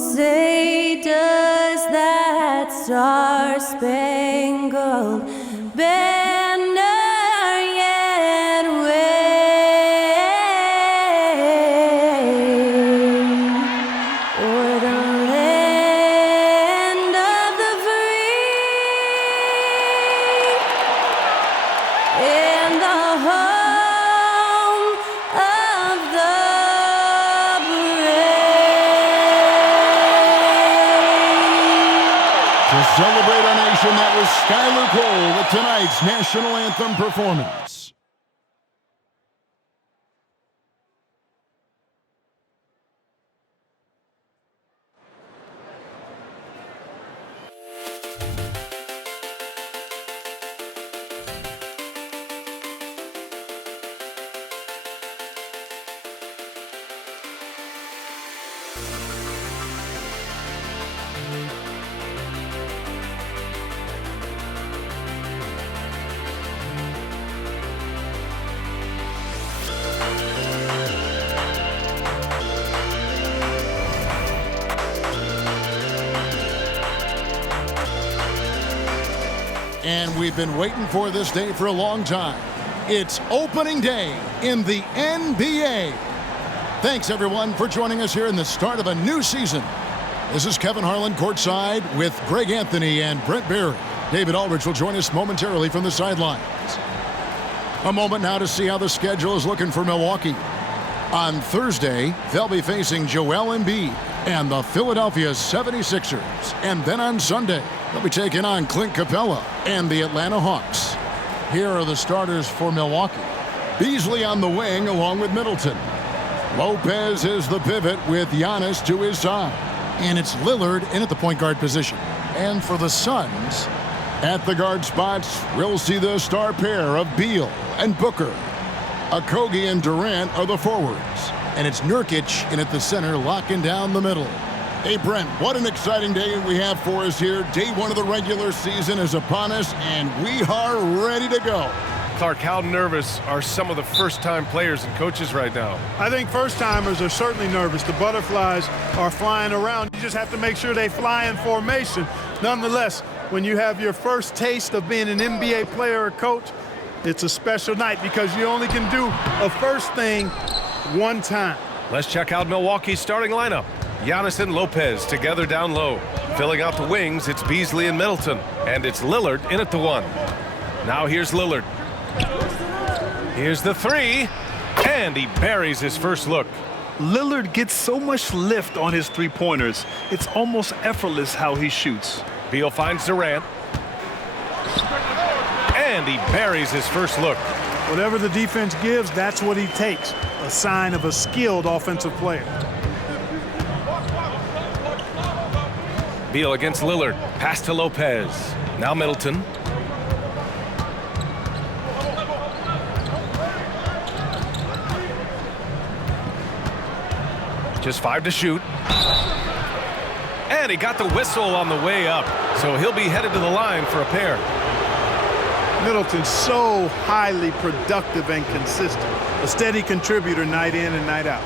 say does that star-spangled banner yet wave o'er the land of the free and the home of the To celebrate our nation, that was Skylar Cole with tonight's national anthem performance. And we've been waiting for this day for a long time. It's opening day in the NBA. Thanks, everyone, for joining us here in the start of a new season. This is Kevin Harlan courtside with Greg Anthony and Brent Barry. David Aldridge will join us momentarily from the sidelines. A moment now to see how the schedule is looking for Milwaukee. On Thursday, they'll be facing Joel Embiid and the Philadelphia 76ers. And then on Sunday, they'll be taking on Clint Capella and the Atlanta Hawks. Here are the starters for Milwaukee. Beasley on the wing along with Middleton. Lopez is the pivot with Giannis to his side. And it's Lillard in at the point guard position. And for the Suns, at the guard spots, we'll see the star pair of Beal and Booker. Okogie and Durant are the forwards. And it's Nurkic in at the center, locking down the middle. Hey, Brent, what an exciting day we have for us here. Day one of the regular season is upon us, and we are ready to go. Clark, how nervous are some of the first-time players and coaches right now? I think first-timers are certainly nervous. The butterflies are flying around. You just have to make sure they fly in formation. Nonetheless, when you have your first taste of being an NBA player or coach, it's a special night because you only can do a first thing one time. Let's check out Milwaukee's starting lineup. Giannis and Lopez together down low. Filling out the wings, it's Beasley and Middleton. And it's Lillard in at the one. Now here's Lillard. Here's the three. And he buries his first look. Lillard gets so much lift on his three-pointers. It's almost effortless how he shoots. Beal finds Durant. And he buries his first look. Whatever the defense gives, that's what he takes. A sign of a skilled offensive player. Beal against Lillard. Pass to Lopez. Now Middleton. Just 5 to shoot. And he got the whistle on the way up. So he'll be headed to the line for a pair. Middleton's so highly productive and consistent. A steady contributor night in and night out.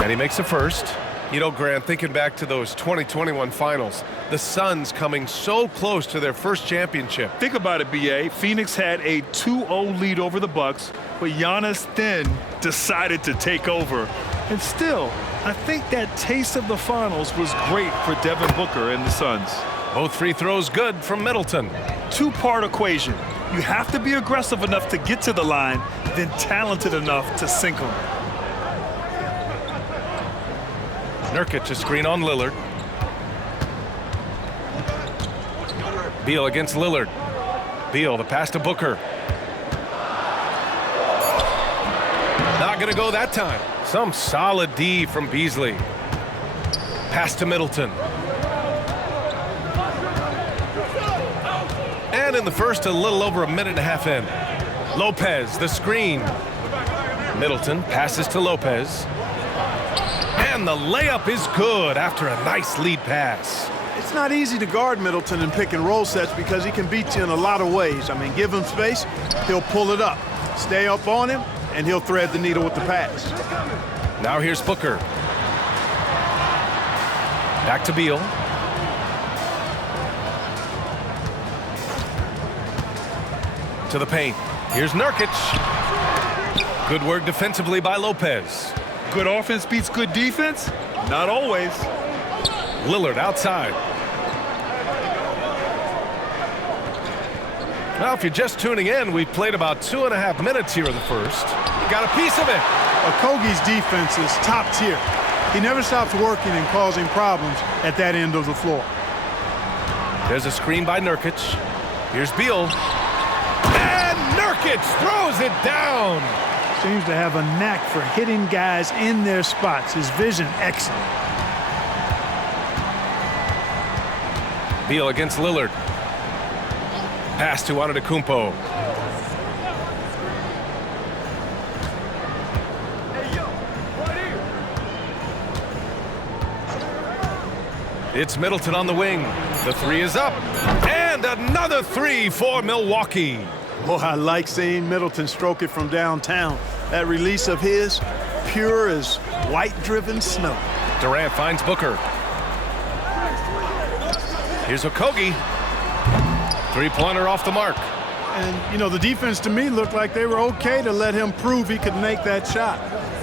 And he makes the first. You know, Grant, thinking back to those 2021 finals, the Suns coming so close to their first championship. Think about it, B.A. Phoenix had a 2-0 lead over the Bucks, but Giannis then decided to take over. And still, I think that taste of the finals was great for Devin Booker and the Suns. Both free throws good from Middleton. Two-part equation. You have to be aggressive enough to get to the line, then talented enough to sink them. Nurkic a screen on Lillard. Beal against Lillard. Beal, the pass to Booker. Not going to go that time. Some solid D from Beasley. Pass to Middleton. And in the first, a little over a minute and a half in. Lopez, the screen. Middleton passes to Lopez. And the layup is good after a nice lead pass. It's not easy to guard Middleton in pick and roll sets because he can beat you in a lot of ways. I mean, give him space, he'll pull it up. Stay up on him, and he'll thread the needle with the pass. Now here's Booker. Back to Beal. To the paint. Here's Nurkic. Good work defensively by Lopez. Good offense beats good defense? Not always. Lillard outside. Now, if you're just tuning in, we've played about 2.5 minutes here in the first. Got a piece of it. Okogie's defense is top tier. He never stops working and causing problems at that end of the floor. There's a screen by Nurkic. Here's Beal. And Nurkic throws it down. Seems to have a knack for hitting guys in their spots. His vision excellent. Beal against Lillard. Pass to Antetokounmpo. It's Middleton on the wing. The three is up. And another three for Milwaukee. Boy, I like seeing Middleton stroke it from downtown. That release of his, pure as white-driven snow. Durant finds Booker. Here's Okogie. Three-pointer off the mark. And, you know, the defense to me looked like they were okay to let him prove he could make that shot.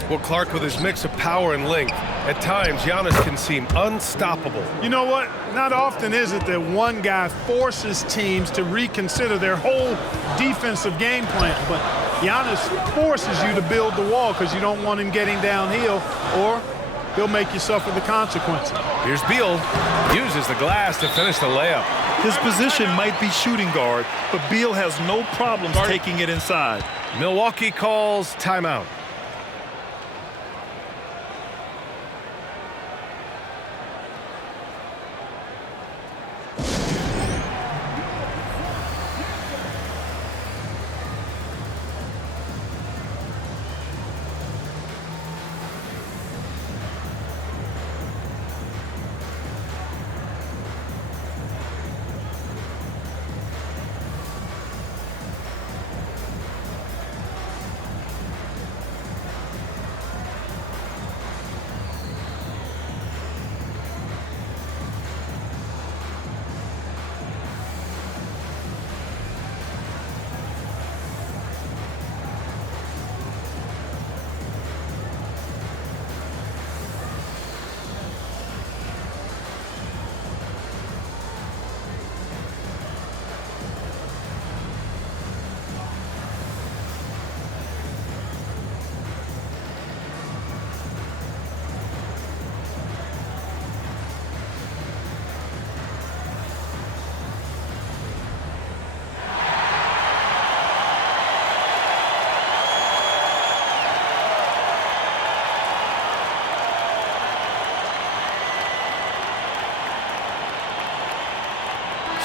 Well, Clark, with his mix of power and length, at times Giannis can seem unstoppable. You know what? Not often is it that one guy forces teams to reconsider their whole defensive game plan, but Giannis forces you to build the wall because you don't want him getting downhill, or he'll make you suffer the consequences. Here's Beal. Uses the glass to finish the layup. His position might be shooting guard, but Beal has no problems taking it inside. Milwaukee calls timeout.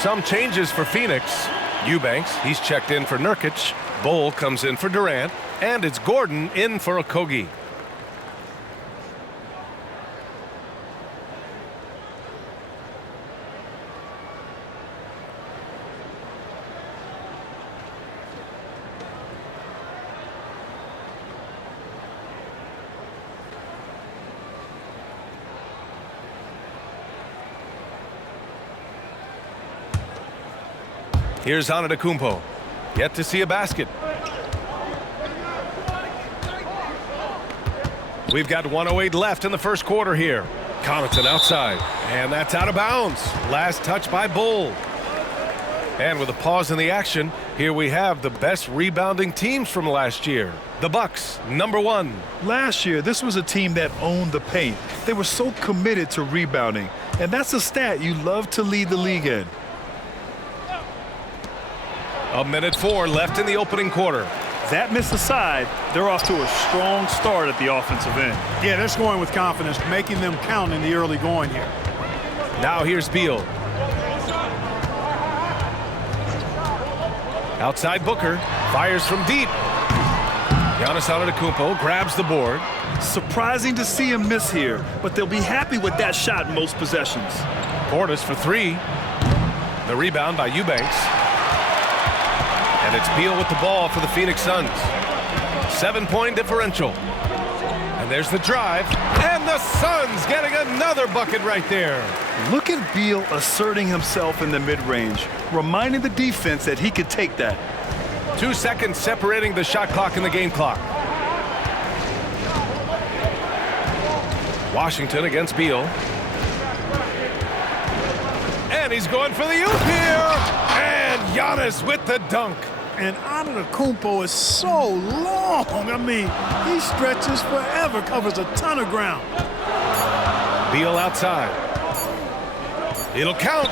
Some changes for Phoenix. Eubanks, he's checked in for Nurkic. Bol comes in for Durant. And it's Gordon in for Okogie. Here's Antetokounmpo. Yet to see a basket. We've got 1:08 left in the first quarter here. Connaughton outside. And that's out of bounds. Last touch by Bol. And with a pause in the action, here we have the best rebounding teams from last year. The Bucks, #1. Last year, this was a team that owned the paint. They were so committed to rebounding. And that's a stat you love to lead the league in. 1:04 left in the opening quarter. That miss aside, they're off to a strong start at the offensive end. Yeah, they're scoring with confidence, making them count in the early going here. Now here's Beal. Outside Booker. Fires from deep. Giannis Antetokounmpo grabs the board. Surprising to see him miss here, but they'll be happy with that shot in most possessions. Portis for three. The rebound by Eubanks. And it's Beal with the ball for the Phoenix Suns. 7-point differential. And there's the drive. And the Suns getting another bucket right there. Look at Beal asserting himself in the mid-range, reminding the defense that he could take that. 2 seconds separating the shot clock and the game clock. Washington against Beal. And he's going for the oop here. And Giannis with the dunk. And Antetokounmpo is so long. I mean, he stretches forever, covers a ton of ground. Beal outside. It'll count.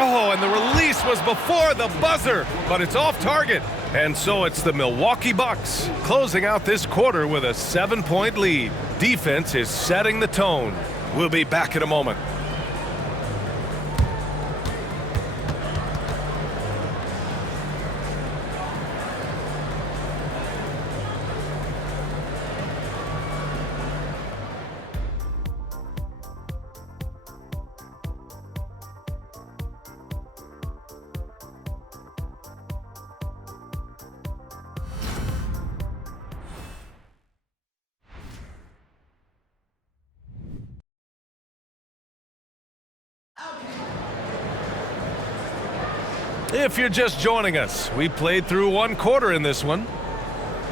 Oh, and the release was before the buzzer, but it's off target. And so it's the Milwaukee Bucks closing out this quarter with a 7-point lead. Defense is setting the tone. We'll be back in a moment. If you're just joining us, we played through one quarter in this one.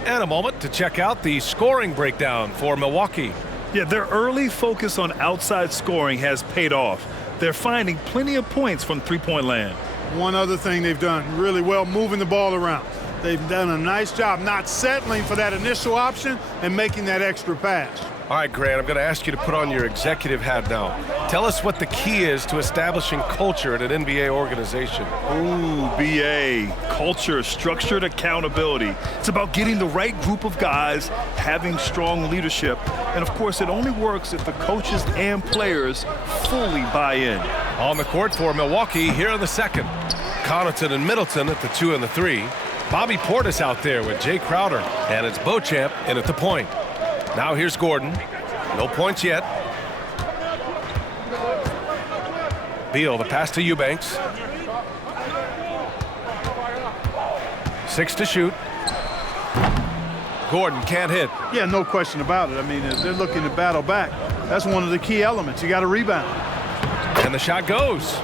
And a moment to check out the scoring breakdown for Milwaukee. Yeah, their early focus on outside scoring has paid off. They're finding plenty of points from three-point land. One other thing they've done really well, moving the ball around. They've done a nice job not settling for that initial option and making that extra pass. All right, Grant, I'm going to ask you to put on your executive hat now. Tell us what the key is to establishing culture at an NBA organization. Ooh, BA. Culture, structured accountability. It's about getting the right group of guys, having strong leadership. And, of course, it only works if the coaches and players fully buy in. On the court for Milwaukee here in the second. Connaughton and Middleton at the 2 and the 3. Bobby Portis out there with Jay Crowder. And it's Beauchamp in at the point. Now here's Gordon. No points yet. Beal, the pass to Eubanks. 6 to shoot. Gordon can't hit. Yeah, no question about it. I mean, as they're looking to battle back, that's one of the key elements. You got to rebound. And the shot goes.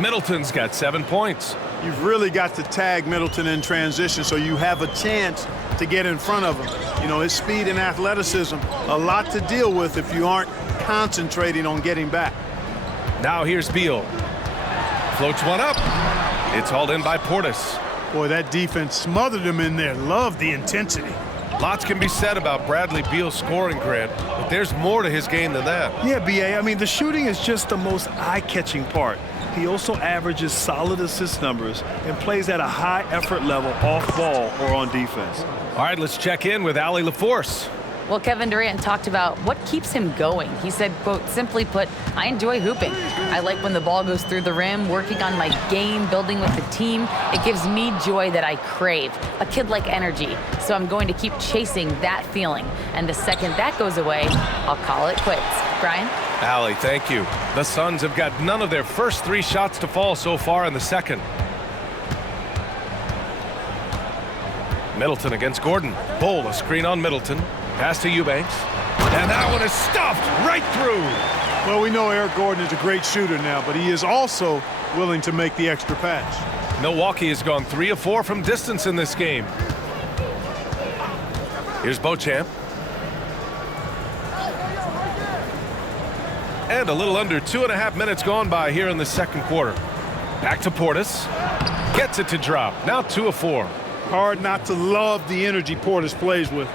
Middleton's got 7 points. You've really got to tag Middleton in transition so you have a chance to get in front of him. You know, his speed and athleticism, a lot to deal with if you aren't concentrating on getting back. Now here's Beal. Floats one up. It's hauled in by Portis. Boy, that defense smothered him in there. Love the intensity. Lots can be said about Bradley Beal's scoring, Grant, but there's more to his game than that. Yeah, BA, I mean, the shooting is just the most eye-catching part. He also averages solid assist numbers and plays at a high effort level off ball or on defense. All right, let's check in with Allie LaForce. Well, Kevin Durant talked about what keeps him going. He said, quote, simply put, I enjoy hooping. I like when the ball goes through the rim, working on my game, building with the team. It gives me joy that I crave, a kid-like energy. So I'm going to keep chasing that feeling. And the second that goes away, I'll call it quits. Brian? Allie, thank you. The Suns have got none of their first 3 shots to fall so far in the second. Middleton against Gordon. Bull, a screen on Middleton. Pass to Eubanks. And that one is stuffed right through. Well, we know Eric Gordon is a great shooter now, but he is also willing to make the extra pass. Milwaukee has gone 3 of 4 from distance in this game. Here's Beauchamp. And a little under 2.5 minutes gone by here in the second quarter. Back to Portis. Gets it to drop. Now 2 of 4. Hard not to love the energy Portis plays with.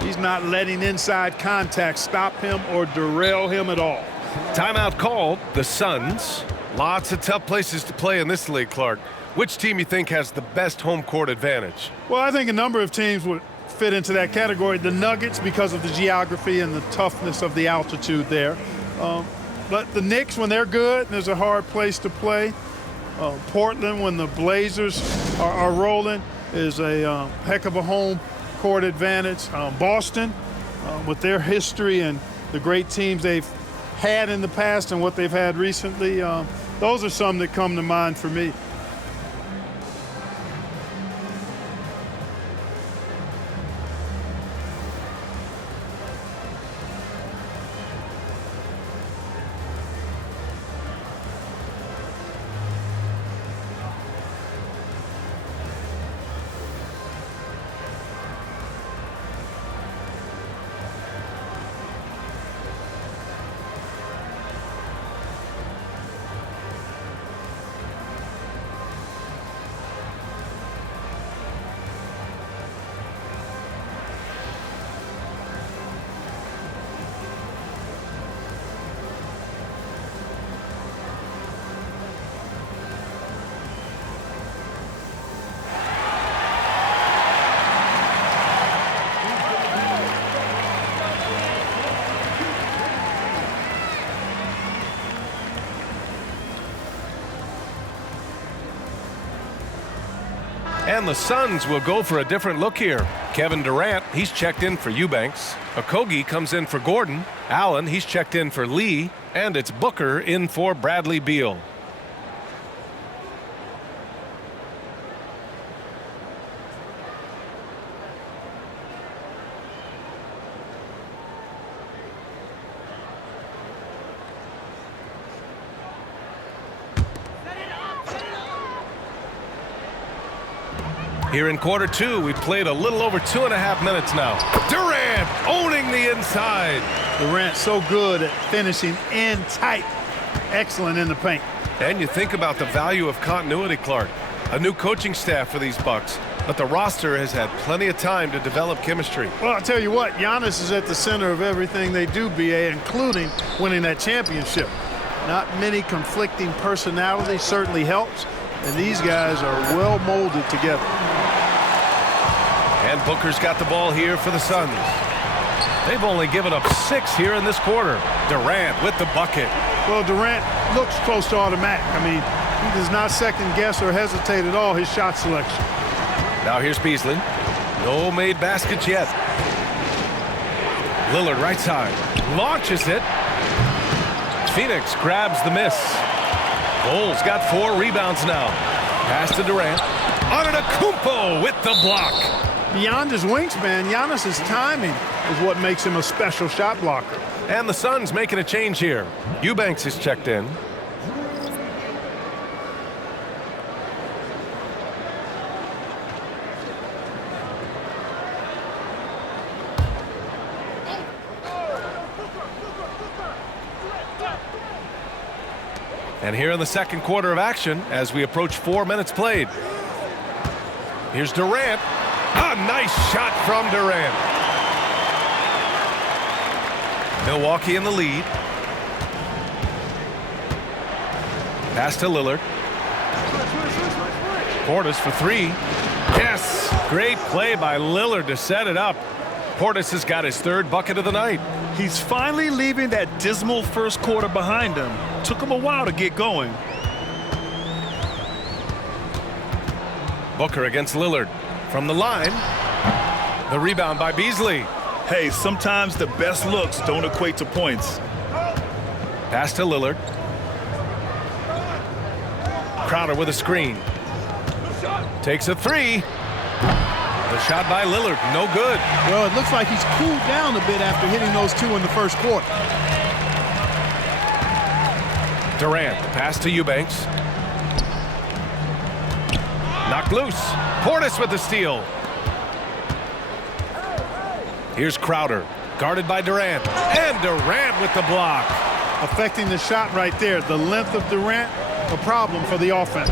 He's not letting inside contact stop him or derail him at all. Timeout called. The Suns. Lots of tough places to play in this league, Clark. Which team you think has the best home court advantage? Well, I think a number of teams would fit into that category. The Nuggets, because of the geography and the toughness of the altitude there. But the Knicks, when they're good, there's a hard place to play. Portland, when the Blazers are rolling, is a heck of a home court advantage. Boston, with their history and the great teams they've had in the past and what they've had recently, those are some that come to mind for me. And the Suns will go for a different look here. Kevin Durant, he's checked in for Eubanks. Okogie comes in for Gordon. Allen, he's checked in for Lee. And it's Booker in for Bradley Beal. Here in quarter two, we've played a little over 2.5 minutes now. Durant owning the inside. Durant so good at finishing in tight. Excellent in the paint. And you think about the value of continuity, Clark. A new coaching staff for these Bucks, but the roster has had plenty of time to develop chemistry. Well, I'll tell you what, Giannis is at the center of everything they do, BA, including winning that championship. Not many conflicting personalities certainly helps, and these guys are well molded together. And Booker's got the ball here for the Suns. They've only given up 6 here in this quarter. Durant with the bucket. Well, Durant looks close to automatic. I mean, he does not second guess or hesitate at all his shot selection. Now here's Beasley. No made baskets yet. Lillard right side. Launches it. Phoenix grabs the miss. Bulls got 4 rebounds now. Pass to Durant. Antetokounmpo with the block. Beyond his wingspan, Giannis's timing is what makes him a special shot blocker. And the Suns making a change here. Eubanks is checked in. And here in the second quarter of action as we approach 4 minutes played. Here's Durant. A nice shot from Durant. Milwaukee in the lead. Pass to Lillard. Portis for 3. Yes! Great play by Lillard to set it up. Portis has got his 3rd bucket of the night. He's finally leaving that dismal first quarter behind him. Took him a while to get going. Booker against Lillard. From the line. The rebound by Beasley. Hey, sometimes the best looks don't equate to points. Pass to Lillard. Crowder with a screen. Takes a 3. The shot by Lillard, no good. Well, it looks like he's cooled down a bit after hitting those 2 in the first quarter. Durant, pass to Eubanks. Knocked loose. Portis with the steal. Here's Crowder, guarded by Durant. And Durant with the block. Affecting the shot right there. The length of Durant, a problem for the offense.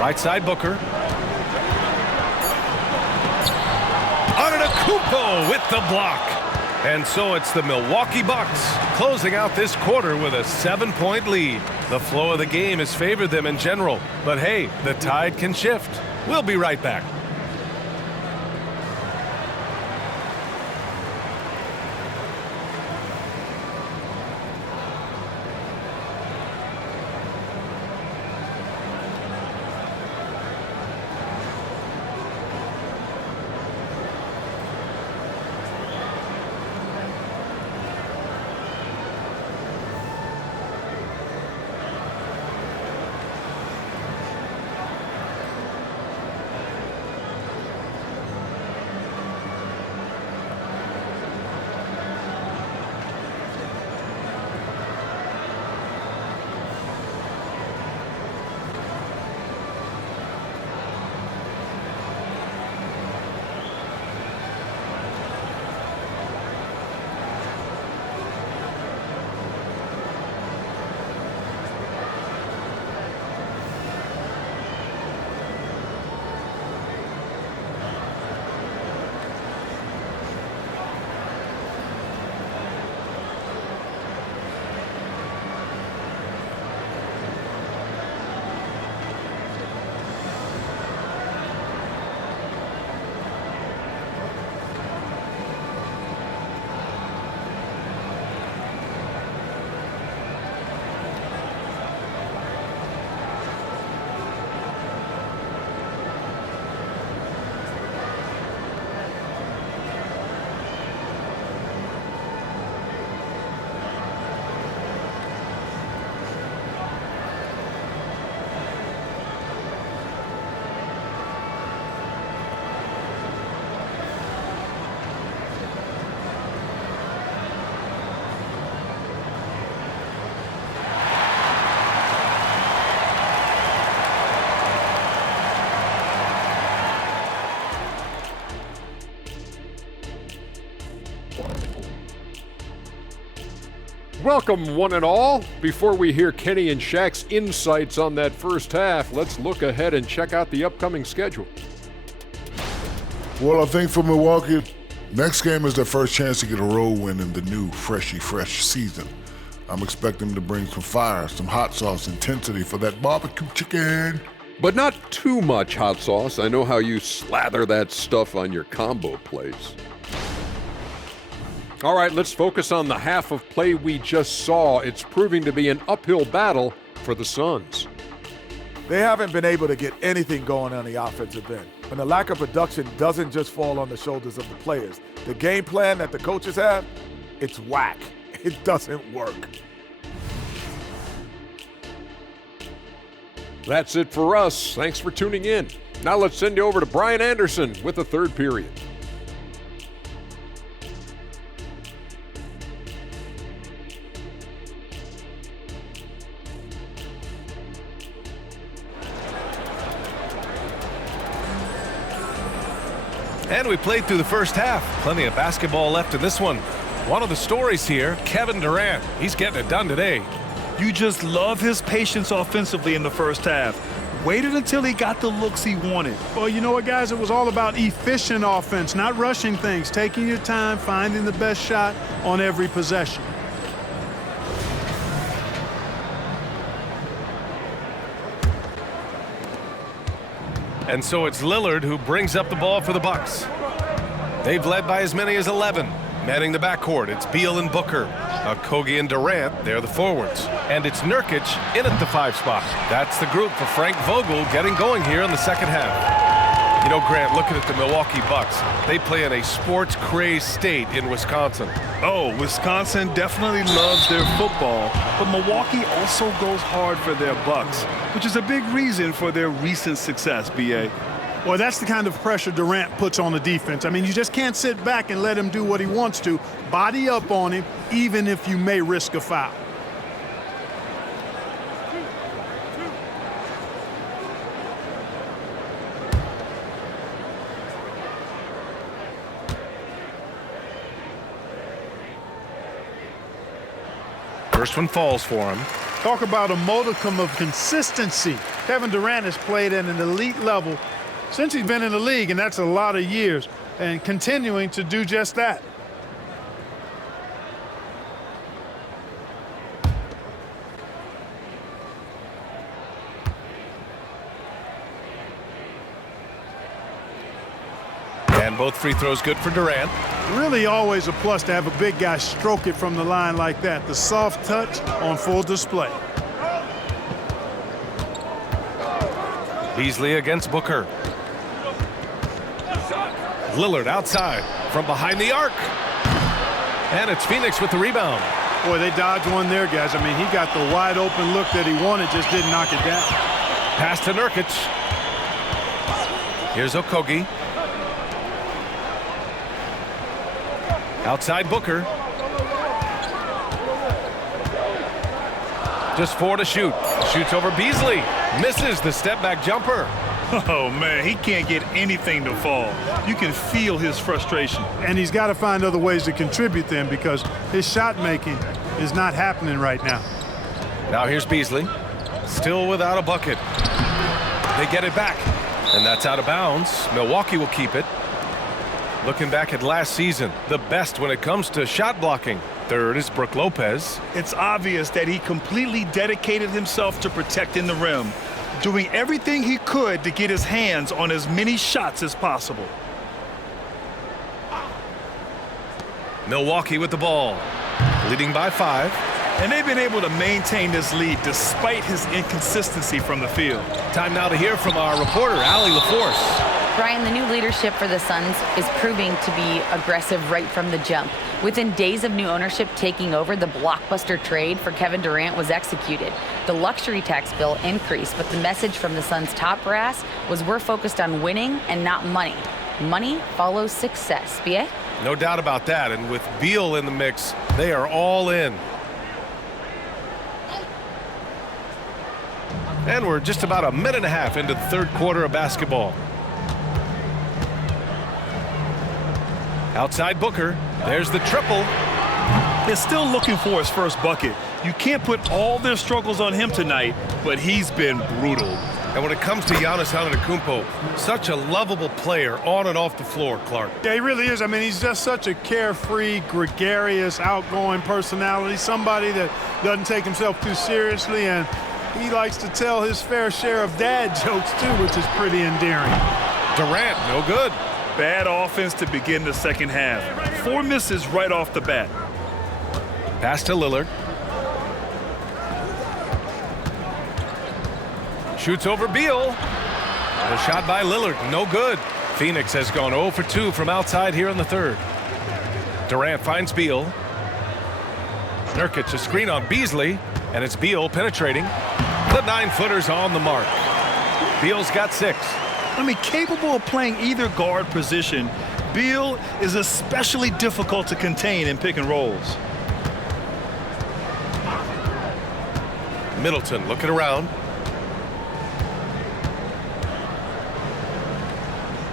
Right side Booker. Antetokounmpo with the block. And so it's the Milwaukee Bucks closing out this quarter with a 7-point lead. The flow of the game has favored them in general. But hey, the tide can shift. We'll be right back. Welcome, one and all. Before we hear Kenny and Shaq's insights on that first half, let's look ahead and check out the upcoming schedule. Well, I think for Milwaukee, next game is their first chance to get a road win in the new fresh season. I'm expecting them to bring some fire, some hot sauce intensity for that barbecue chicken. But not too much hot sauce. I know how you slather that stuff on your combo plates. All right, let's focus on the half of play we just saw. It's proving to be an uphill battle for the Suns. They haven't been able to get anything going on the offensive end. And the lack of production doesn't just fall on the shoulders of the players. The game plan that the coaches have, it's whack. It doesn't work. That's it for us. Thanks for tuning in. Now let's send you over to Brian Anderson with the third period. And we played through the first half. Plenty of basketball left in this one. One of the stories here, Kevin Durant. He's getting it done today. You just love his patience offensively in the first half. Waited until he got the looks he wanted. Well, you know what, guys? It was all about efficient offense, not rushing things, taking your time, finding the best shot on every possession. And so it's Lillard who brings up the ball for the Bucks. They've led by as many as 11. Manning the backcourt, it's Beal and Booker. Kogi and Durant, they're the forwards. And it's Nurkic in at the 5 spot. That's the group for Frank Vogel getting going here in the second half. You know, Grant, looking at the Milwaukee Bucks, they play in a sports-crazed state in Wisconsin. Oh, Wisconsin definitely loves their football, but Milwaukee also goes hard for their Bucks, which is a big reason for their recent success, B.A. Well, that's the kind of pressure Durant puts on the defense. I mean, you just can't sit back and let him do what he wants to. Body up on him, even if you may risk a foul. First one falls for him. Talk about a modicum of consistency. Kevin Durant has played at an elite level since he's been in the league, and that's a lot of years, and continuing to do just that. And both free throws good for Durant. Really always a plus to have a big guy stroke it from the line like that. The soft touch on full display. Beasley against Booker. Lillard outside from behind the arc. And it's Phoenix with the rebound. Boy, they dodged one there, guys. I mean, he got the wide open look that he wanted, just didn't knock it down. Pass to Nurkic. Here's Okogie. Outside Booker. Just 4 to shoot. Shoots over Beasley. Misses the step back jumper. Oh, man, he can't get anything to fall. You can feel his frustration. And he's got to find other ways to contribute then, because his shot making is not happening right now. Now here's Beasley. Still without a bucket. They get it back. And that's out of bounds. Milwaukee will keep it. Looking back at last season, the best when it comes to shot blocking. Third is Brook Lopez. It's obvious that he completely dedicated himself to protecting the rim, doing everything he could to get his hands on as many shots as possible. Milwaukee with the ball, leading by 5. And they've been able to maintain this lead despite his inconsistency from the field. Time now to hear from our reporter, Allie LaForce. Brian, the new leadership for the Suns is proving to be aggressive right from the jump. Within days of new ownership taking over, the blockbuster trade for Kevin Durant was executed. The luxury tax bill increased, but the message from the Suns' top brass was we're focused on winning and not money. Money follows success. B.A.? No doubt about that, and with Beal in the mix, they are all in. And we're just about a minute and a half into the third quarter of basketball. Outside Booker, there's the triple. is still looking for his first bucket. You can't put all their struggles on him tonight, but he's been brutal. And when it comes to Giannis Antetokounmpo, such a lovable player on and off the floor, Clark. Yeah, he really is. I mean, he's just such a carefree, gregarious, outgoing personality, somebody that doesn't take himself too seriously, and he likes to tell his fair share of dad jokes, too, which is pretty endearing. Durant, no good. Bad offense to begin the second half. 4 misses right off the bat. Pass to Lillard. Shoots over Beal. The shot by Lillard, no good. Phoenix has gone 0 for 2 from outside here in the third. Durant finds Beal. Nurkic a screen on Beasley, and it's Beal penetrating. The 9-footer's on the mark. Beal's got 6. I mean, capable of playing either guard position, Beal is especially difficult to contain in pick and rolls. Middleton looking around.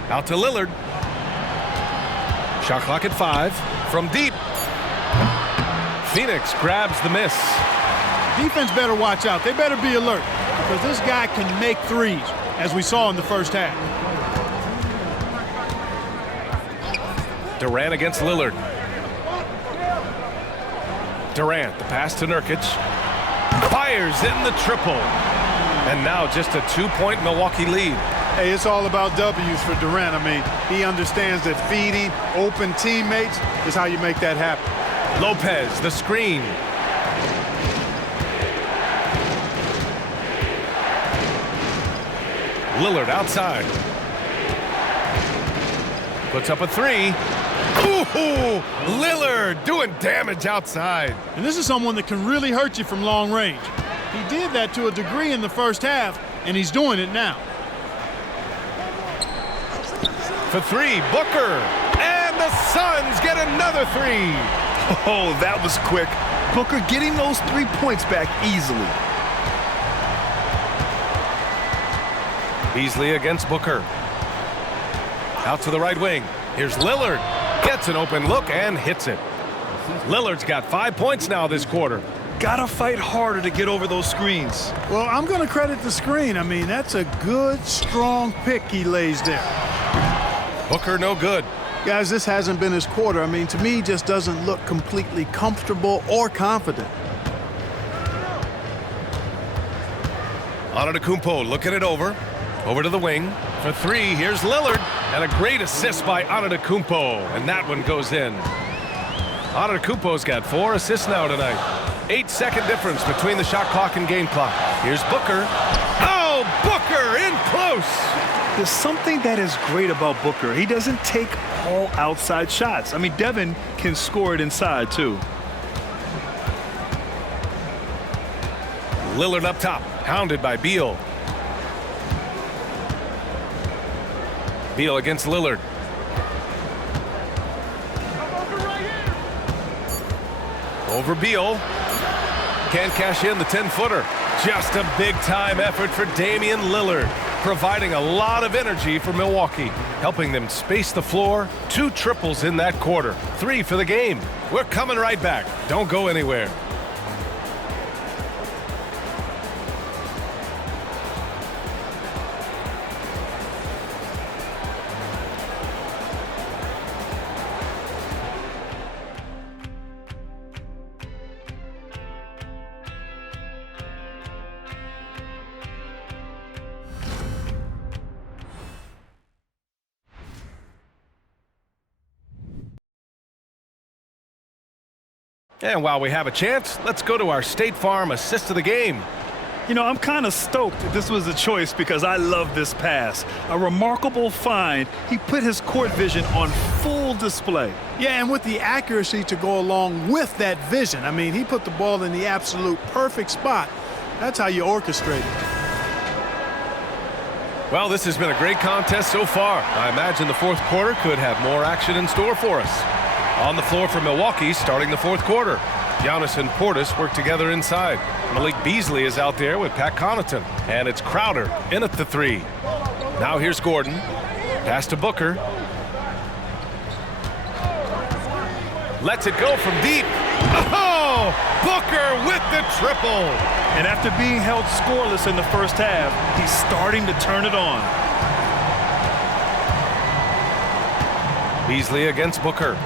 Out to Lillard. Shot clock at 5. From deep. Phoenix grabs the miss. Defense better watch out. They better be alert because this guy can make threes, as we saw in the first half. Durant against Lillard. Durant, the pass to Nurkic. Fires in the triple. And now just a 2-point Milwaukee lead. Hey, it's all about W's for Durant. I mean, he understands that feeding open teammates is how you make that happen. Lopez, the screen. Lillard outside. Puts up a 3. Ooh, Lillard doing damage outside. And this is someone that can really hurt you from long range. He did that to a degree in the first half, and he's doing it now. For 3, Booker. And the Suns get another 3. Oh, that was quick. Booker getting those 3 points back easily. Beasley against Booker. Out to the right wing. Here's Lillard. Gets an open look and hits it. Lillard's got 5 points now this quarter. Gotta fight harder to get over those screens. Well, I'm going to credit the screen. I mean, that's a good, strong pick he lays there. Booker no good. Guys, this hasn't been his quarter. I mean, to me, he just doesn't look completely comfortable or confident. Antetokounmpo looking it over. Over to the wing. For 3, here's Lillard. And a great assist by Antetokounmpo. And that one goes in. Antetokounmpo's got 4 assists now tonight. 8-second difference between the shot clock and game clock. Here's Booker. Oh, Booker in close. There's something that is great about Booker. He doesn't take all outside shots. I mean, Devin can score it inside, too. Lillard up top, hounded by Beal. Beal against Lillard. Over Beal. Can't cash in the 10-footer. Just a big-time effort for Damian Lillard, providing a lot of energy for Milwaukee, helping them space the floor. 2 triples in that quarter. 3 for the game. We're coming right back. Don't go anywhere. And while we have a chance, let's go to our State Farm assist of the game. You know, I'm kind of stoked that this was a choice because I love this pass. A remarkable find. He put his court vision on full display. Yeah, and with the accuracy to go along with that vision. I mean, he put the ball in the absolute perfect spot. That's how you orchestrate it. Well, this has been a great contest so far. I imagine the fourth quarter could have more action in store for us. On the floor for Milwaukee starting the fourth quarter. Giannis and Portis work together inside. Malik Beasley is out there with Pat Connaughton. And it's Crowder in at the 3. Now here's Gordon. Pass to Booker. Lets it go from deep. Oh, Booker with the triple. And after being held scoreless in the first half, he's starting to turn it on. Beasley against Booker.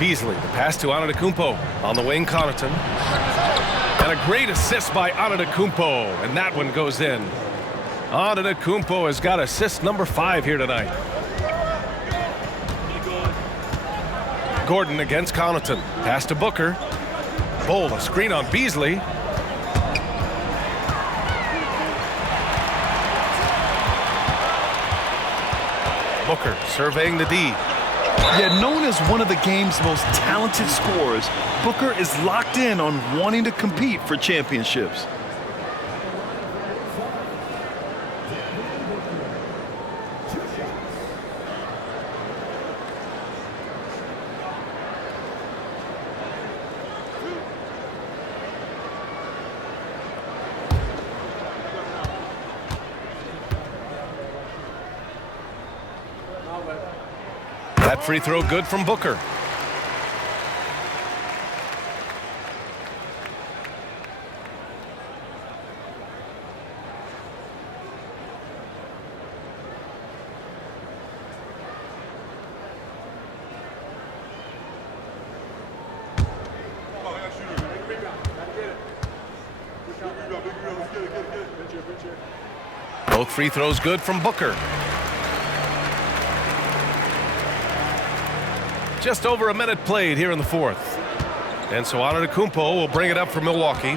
Beasley, the pass to Antetokounmpo. On the wing, Connaughton. And a great assist by Antetokounmpo, and that one goes in. Antetokounmpo has got assist number 5 here tonight. Gordon against Connaughton. Pass to Booker. Bull, a screen on Beasley. Booker surveying the D. Yet known as one of the game's most talented scorers, Booker is locked in on wanting to compete for championships. That free throw good from Booker. Both free throws good from Booker. Just over a minute played here in the fourth. And so Antetokounmpo will bring it up for Milwaukee.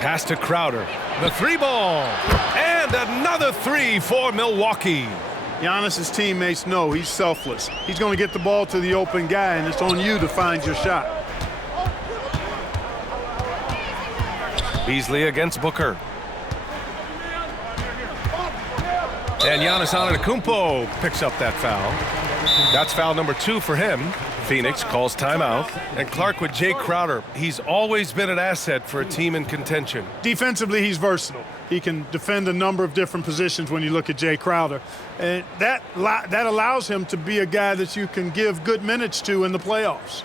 Pass to Crowder. The 3-ball. And another 3 for Milwaukee. Giannis's teammates know he's selfless. He's going to get the ball to the open guy, and it's on you to find your shot. Beasley against Booker. And Giannis Antetokounmpo picks up that foul. That's foul number 2 for him. Phoenix calls timeout. And Clark with Jay Crowder. He's always been an asset for a team in contention. Defensively, he's versatile. He can defend a number of different positions when you look at Jay Crowder. And that allows him to be a guy that you can give good minutes to in the playoffs.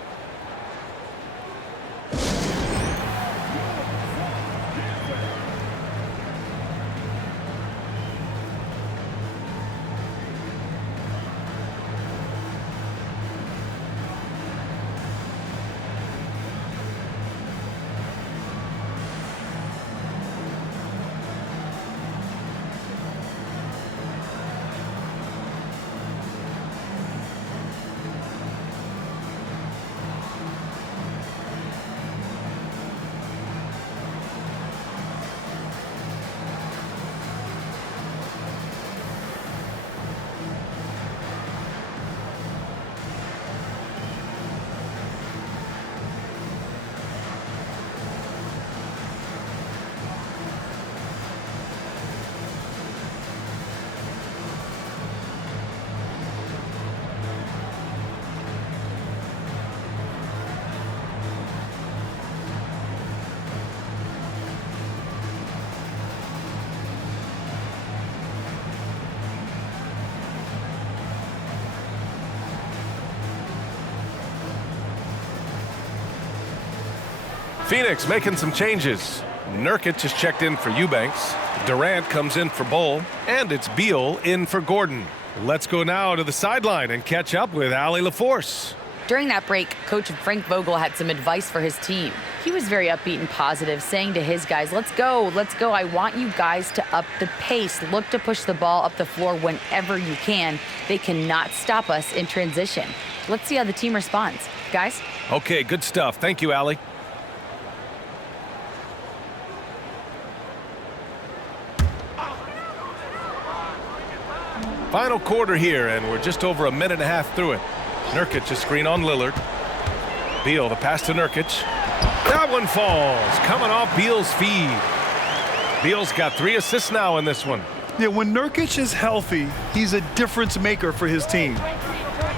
Phoenix making some changes. Nurkic has checked in for Eubanks. Durant comes in for Bull. And it's Beal in for Gordon. Let's go now to the sideline and catch up with Allie LaForce. During that break, Coach Frank Vogel had some advice for his team. He was very upbeat and positive, saying to his guys, let's go. I want you guys to up the pace. Look to push the ball up the floor whenever you can. They cannot stop us in transition. Let's see how the team responds. Guys? Okay, good stuff. Thank you, Allie. Final quarter here, and we're just over a minute and a half through it. Nurkic a screen on Lillard. Beal, the pass to Nurkic. That one falls, coming off Beal's feed. Beal's got 3 assists now in this one. Yeah, when Nurkic is healthy, he's a difference maker for his team.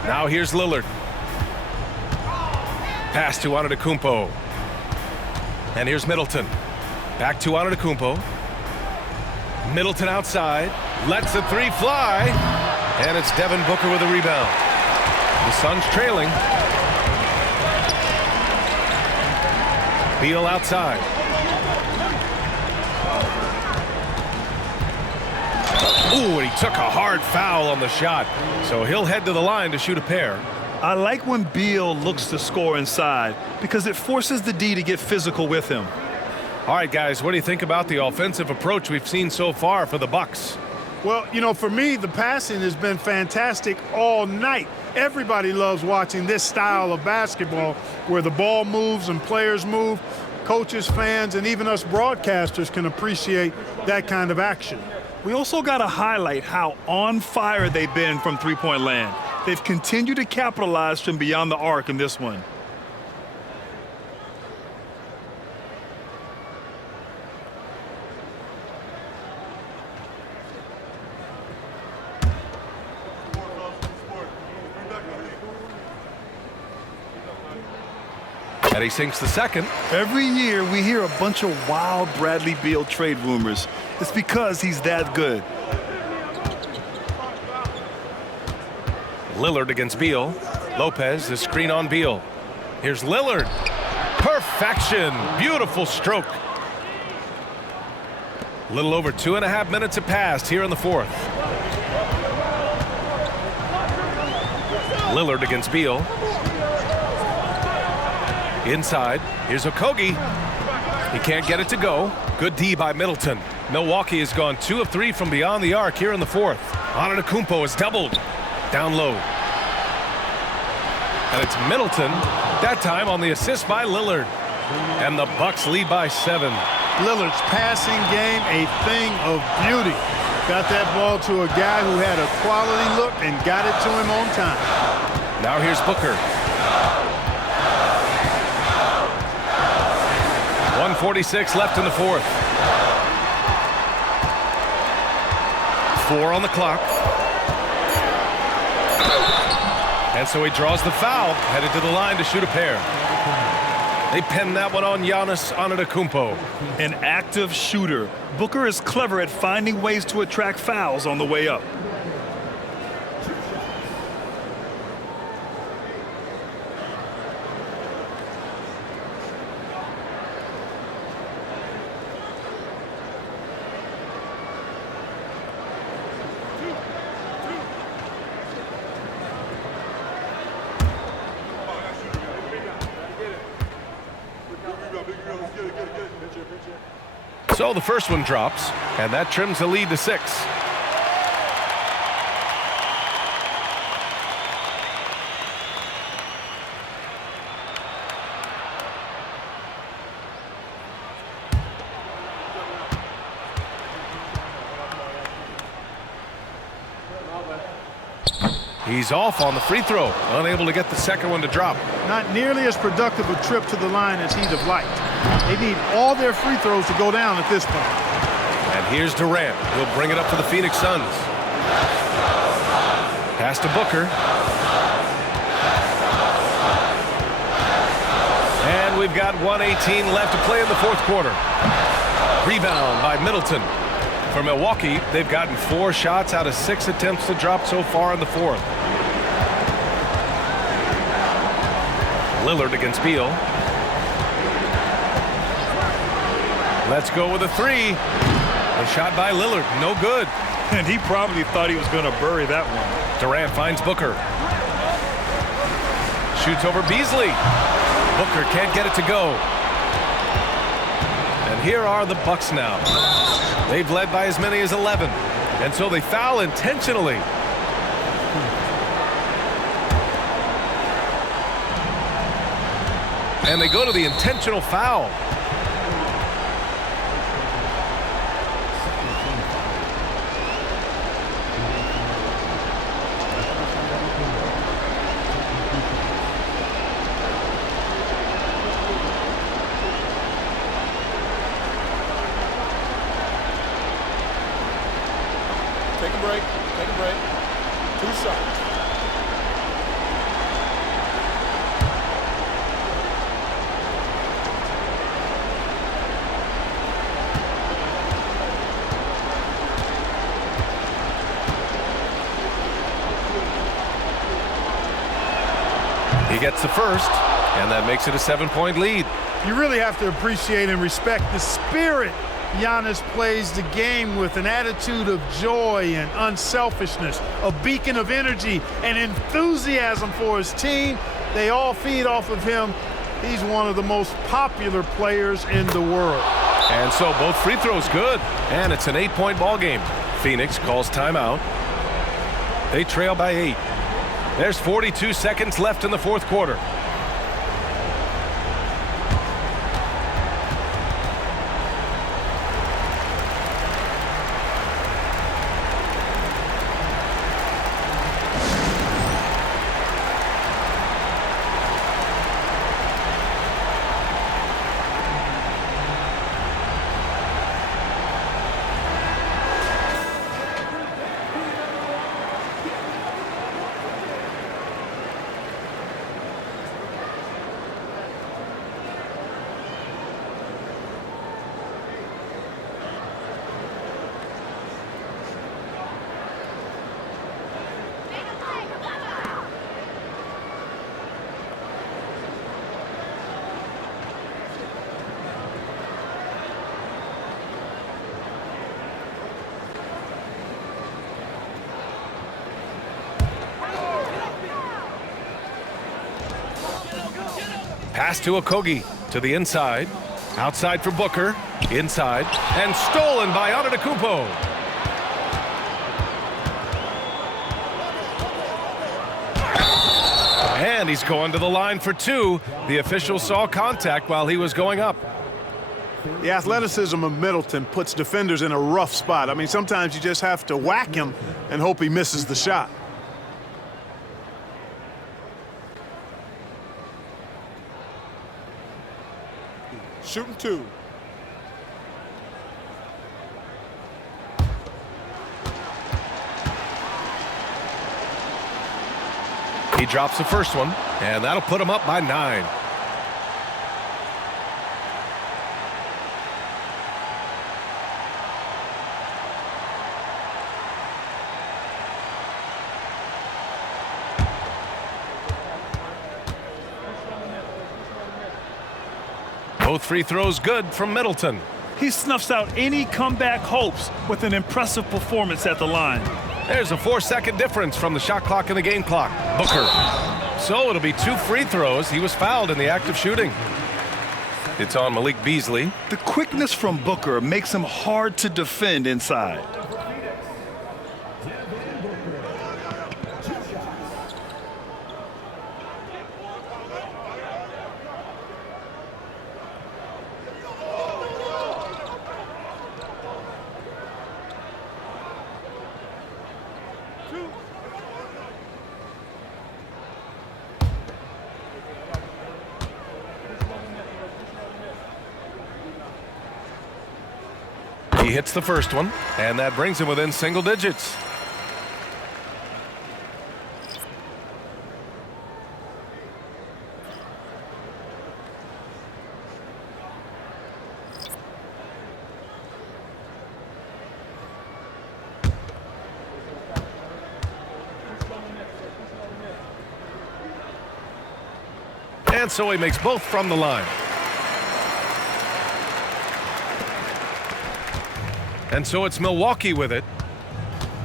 Now here's Lillard. Pass to Antetokounmpo. And here's Middleton. Back to Antetokounmpo. Middleton outside. Lets the 3 fly. And it's Devin Booker with a rebound. The Suns trailing. Beal outside. Ooh, and he took a hard foul on the shot. So he'll head to the line to shoot a pair. I like when Beal looks to score inside because it forces the D to get physical with him. All right, guys, what do you think about the offensive approach we've seen so far for the Bucks? Well, you know, for me, the passing has been fantastic all night. Everybody loves watching this style of basketball where the ball moves and players move. Coaches, fans, and even us broadcasters can appreciate that kind of action. We also got to highlight how on fire they've been from three-point land. They've continued to capitalize from beyond the arc in this one. And he sinks the second. Every year we hear a bunch of wild Bradley Beal trade rumors. It's because he's that good. Lillard against Beal. Lopez, the screen on Beal. Here's Lillard. Perfection. Beautiful stroke. A little over 2.5 minutes have passed here in the fourth. Lillard against Beal. Inside. Here's Okogie. He can't get it to go. Good D by Middleton. Milwaukee has gone 2 of 3 from beyond the arc here in the fourth. Antetokounmpo is doubled. Down low. And it's Middleton, that time on the assist by Lillard. And the Bucks lead by 7. Lillard's passing game, a thing of beauty. Got that ball to a guy who had a quality look and got it to him on time. Now here's Booker. 1:46 left in the fourth. 4 on the clock. And so he draws the foul, headed to the line to shoot a pair. They pin that one on Giannis Antetokounmpo. An active shooter. Booker is clever at finding ways to attract fouls on the way up. So the first one drops, and that trims the lead to 6. He's off on the free throw, unable to get the second one to drop. Not nearly as productive a trip to the line as he'd have liked. They need all their free throws to go down at this point. And here's Durant. He'll bring it up for the Phoenix Suns. Pass to Booker. And we've got 1:18 left to play in the fourth quarter. Rebound by Middleton. For Milwaukee, they've gotten 4 shots out of 6 attempts to drop so far in the fourth. Lillard against Beal. Let's go with a 3. A shot by Lillard, no good. And he probably thought he was going to bury that one. Durant finds Booker. Shoots over Beasley. Booker can't get it to go. And here are the Bucks now. They've led by as many as 11. And so they foul intentionally. And they go to the intentional foul. Take a break. Take a break. 2 shots. He gets the first, and that makes it a 7-point lead. You really have to appreciate and respect the spirit Giannis plays the game with, an attitude of joy and unselfishness, a beacon of energy and enthusiasm for his team. They all feed off of him. He's one of the most popular players in the world. And so both free throws good, and it's an 8-point ball game. Phoenix calls timeout. They trail by 8. There's 42 seconds left in the fourth quarter. Pass to Okogie, to the inside. Outside for Booker. Inside. And stolen by Antetokounmpo. And he's going to the line for 2. The official saw contact while he was going up. The athleticism of Middleton puts defenders in a rough spot. I mean, sometimes you just have to whack him and hope he misses the shot. Shooting 2. He drops the first one, and that'll put him up by 9. Both free throws good from Middleton. He snuffs out any comeback hopes with an impressive performance at the line. There's a 4-second difference from the shot clock and the game clock. Booker. So it'll be 2 free throws. He was fouled in the act of shooting. It's on Malik Beasley. The quickness from Booker makes him hard to defend inside. He hits the first one, and that brings him within single digits. And so he makes both from the line. And so it's Milwaukee with it.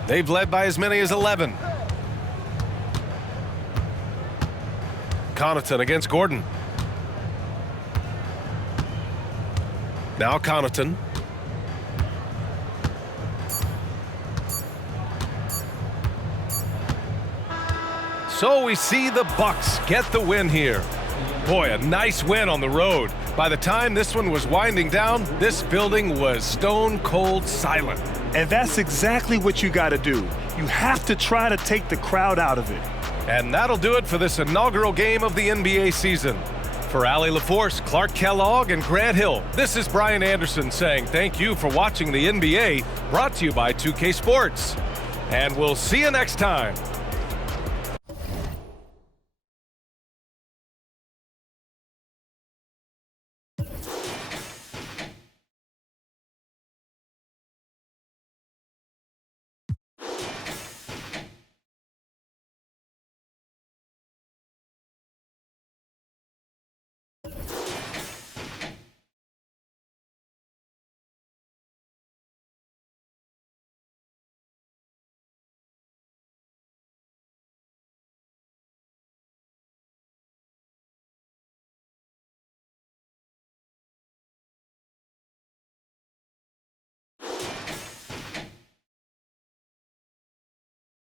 They've led by as many as 11. Connaughton against Gordon. Now Connaughton. So we see the Bucks get the win here. Boy, a nice win on the road. By the time this one was winding down, this building was stone cold silent. And that's exactly what you got to do. You have to try to take the crowd out of it. And that'll do it for this inaugural game of the NBA season. For Allie LaForce, Clark Kellogg, and Grant Hill, this is Brian Anderson saying thank you for watching the NBA, brought to you by 2K Sports. And we'll see you next time.